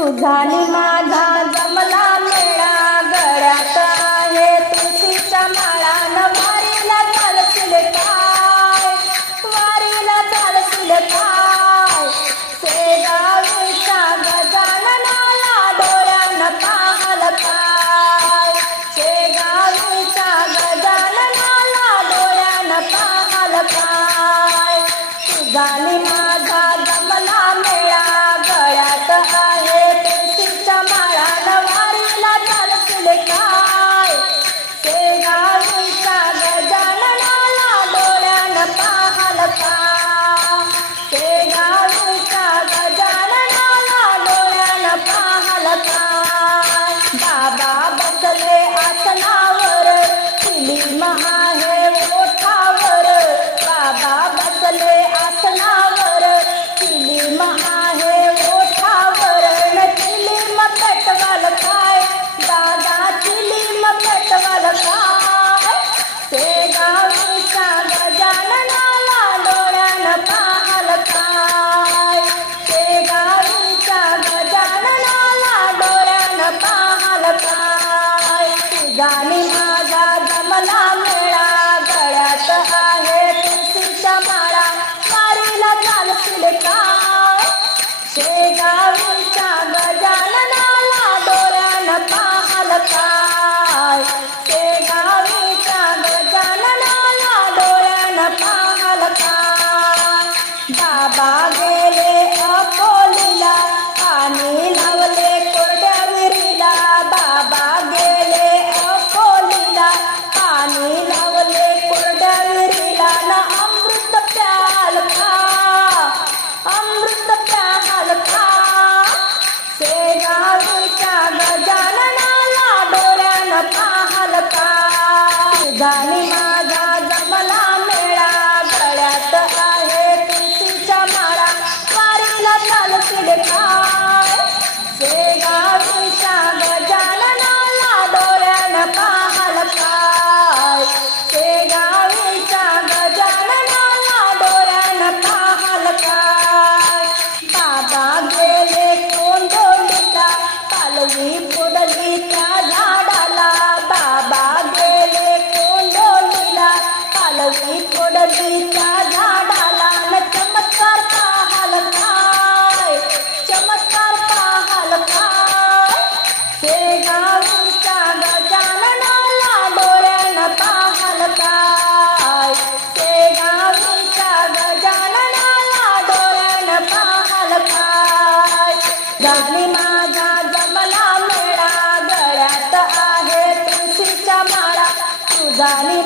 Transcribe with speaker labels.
Speaker 1: तुझाने माझा जमला मेळा गळ्यात आहे तुळशीच्या माळा न वारीला चालशील काय वारीला चालशील काय शेगावीचा गजाननाला डोळ्यानं पाहल काय शेगावीचा गजाननाला डोळ्यानं पाहल काय तुझाने आमच्या गजाननाला डोळ्यानं पाहलता. जाणीमा गाणी माझा जमला मळा गळ्यात आहे तुळशीच्या माळा. तुझाली